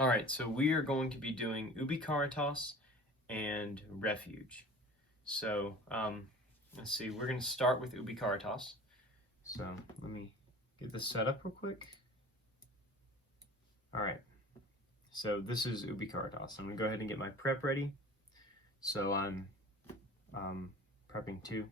Alright, so we are going to be doing Ubi Caritas and Refuge. So, let's see, we're going to start with Ubi Caritas. So, let me get this set up real quick. Alright, so this is Ubi Caritas. I'm going to go ahead and get my prep ready. So I'm prepping 2.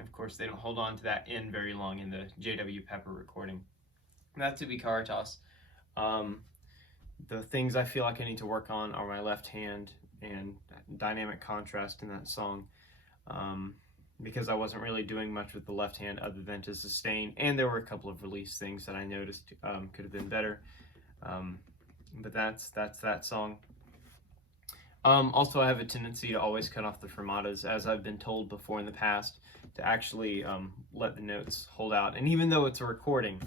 Of course, they don't hold on to that N very long in the J.W. Pepper recording. That's Ubi Caritas. The things I feel like I need to work on are my left hand and dynamic contrast in that song, because I wasn't really doing much with the left hand other than to sustain, and there were a couple of release things that I noticed could have been better. But that's that song. Also, I have a tendency to always cut off the fermatas, as I've been told before in the past, to actually let the notes hold out. And even though it's a recording,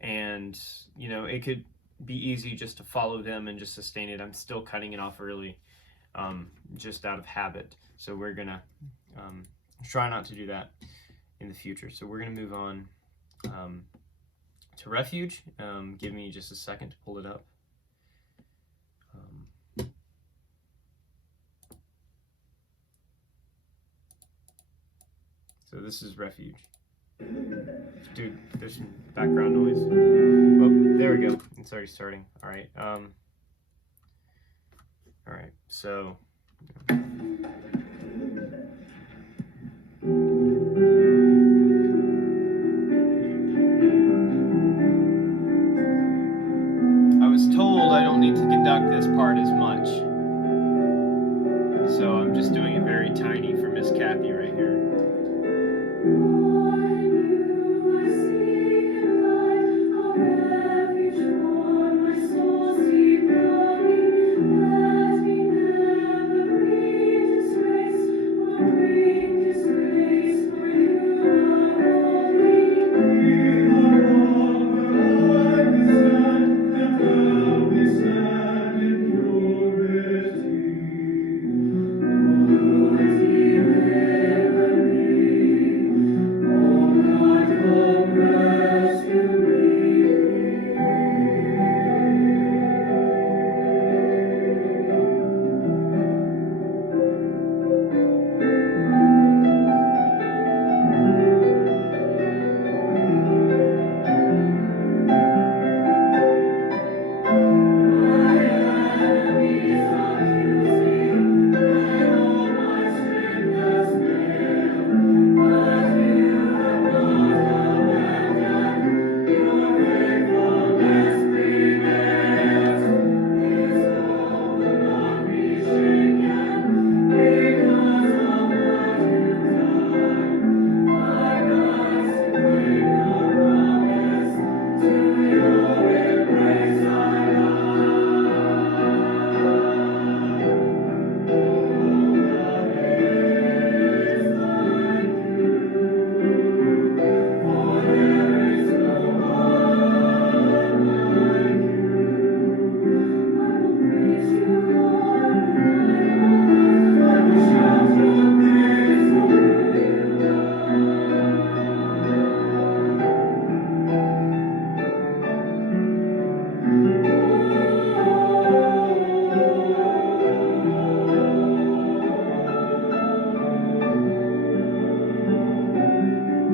and it could be easy just to follow them and just sustain it, I'm still cutting it off early, just out of habit. So we're gonna try not to do that in the future. So we're gonna move on to Refuge. Give me just a second to pull it up. So this is Refuge. Dude, there's some background noise. Oh, there we go. It's already starting. All right. All right. So just doing it very tiny for Miss Kathy right here.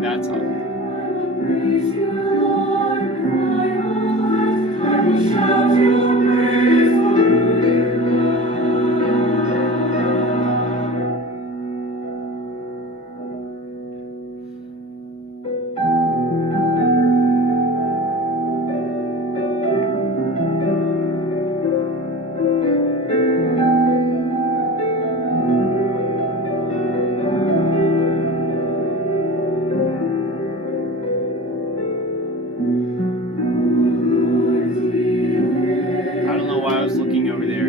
That's all. I don't know why I was looking over there.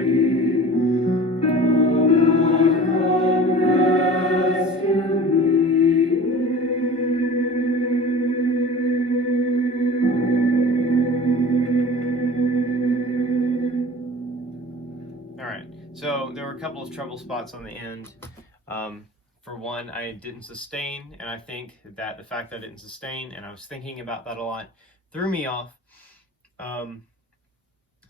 Alright, so there were a couple of trouble spots on the end. For one, I didn't sustain, and I think that the fact that I didn't sustain, and I was thinking about that a lot, threw me off.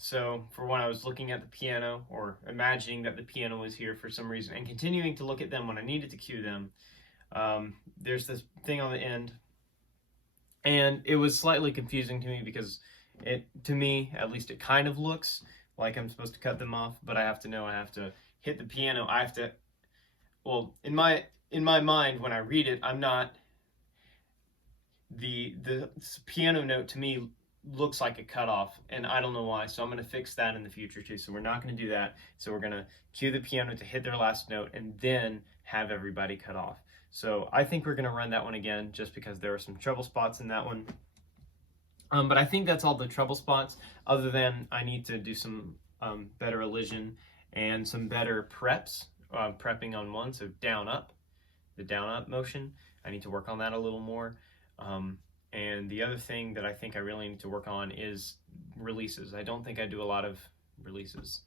So for one, I was looking at the piano, or imagining that the piano was here for some reason, and continuing to look at them when I needed to cue them. There's this thing on the end, and it was slightly confusing to me because to me, at least, it kind of looks like I'm supposed to cut them off, but I have to know I have to hit the piano. I have to, well, in my mind, when I read it, I'm not, the piano note to me looks like a cutoff, and I don't know why, so I'm going to fix that in the future too. So we're not going to do that. So we're going to cue the piano to hit their last note and then have everybody cut off. So I think we're going to run that one again just because there were some trouble spots in that one. But I think that's all the trouble spots, other than I need to do some better elision and some better preps, prepping on one, so down up, the down up motion. I need to work on that a little more. And the other thing that I think I really need to work on is releases. I don't think I do a lot of releases.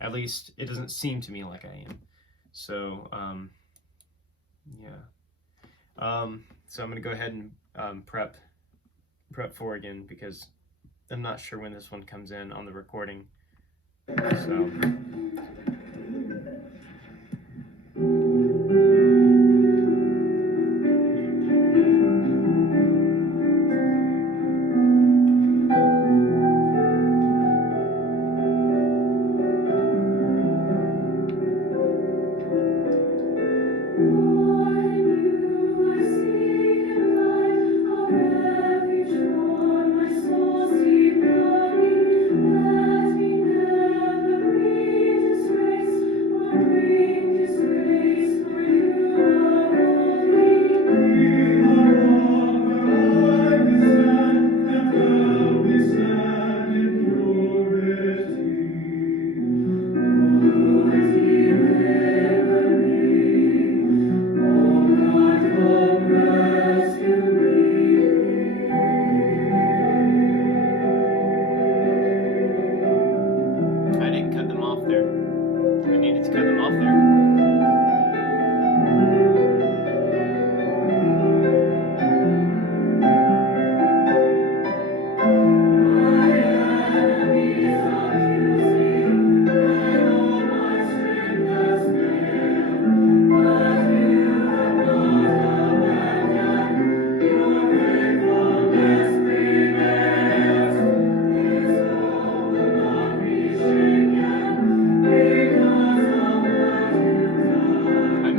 At least it doesn't seem to me like I am. So, yeah. So I'm going to go ahead and prep 4 again, because I'm not sure when this one comes in on the recording. So...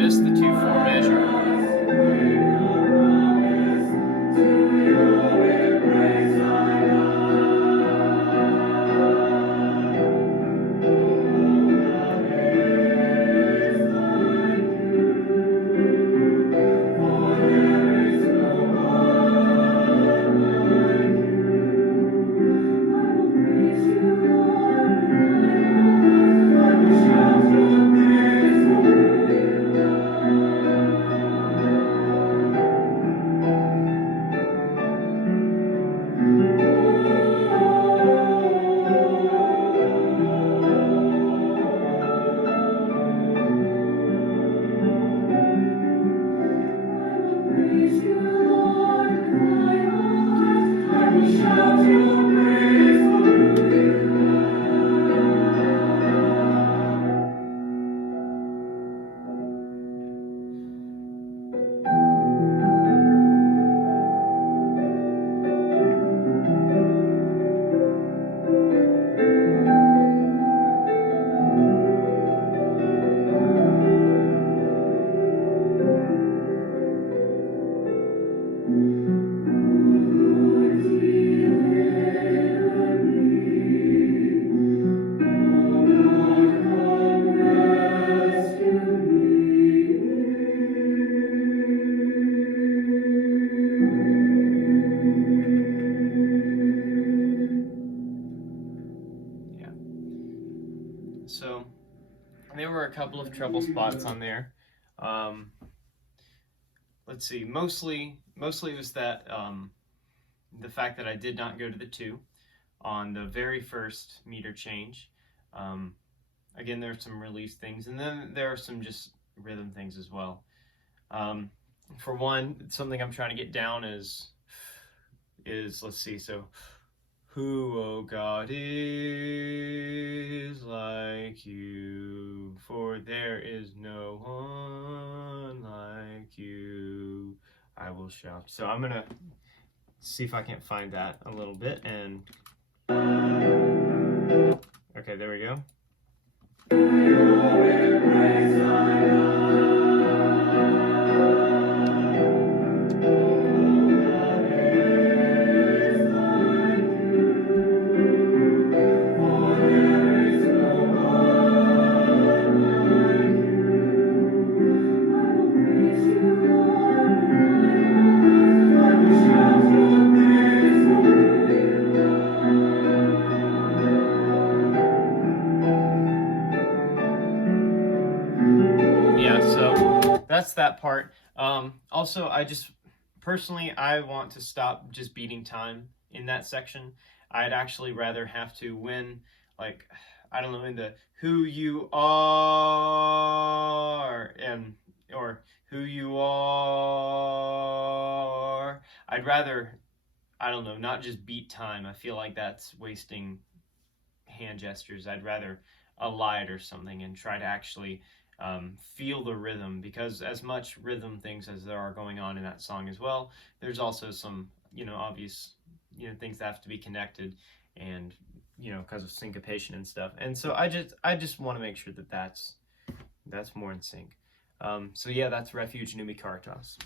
notice the 2/4 measure. So there were a couple of treble spots on there. Let's see. Mostly it was that the fact that I did not go to the 2 on the very first meter change. Again, there are some release things, and then there are some just rhythm things as well. For one, something I'm trying to get down is let's see. So, who, oh God, is like you? For there is no one like you. I will shout. So I'm gonna see if I can't find that a little bit, and okay, there we go. That's that part. Also, I just personally, I want to stop just beating time in that section. I'd actually rather have to win, like, I don't know, in the who you are or who you are. I'd rather, I don't know, not just beat time. I feel like that's wasting hand gestures. I'd rather elide or something and try to actually feel the rhythm, because as much rhythm things as there are going on in that song as well, there's also some obvious things that have to be connected, and because of syncopation and stuff. And so I just want to make sure that that's more in sync. So yeah, that's Refuge Numi Caritas.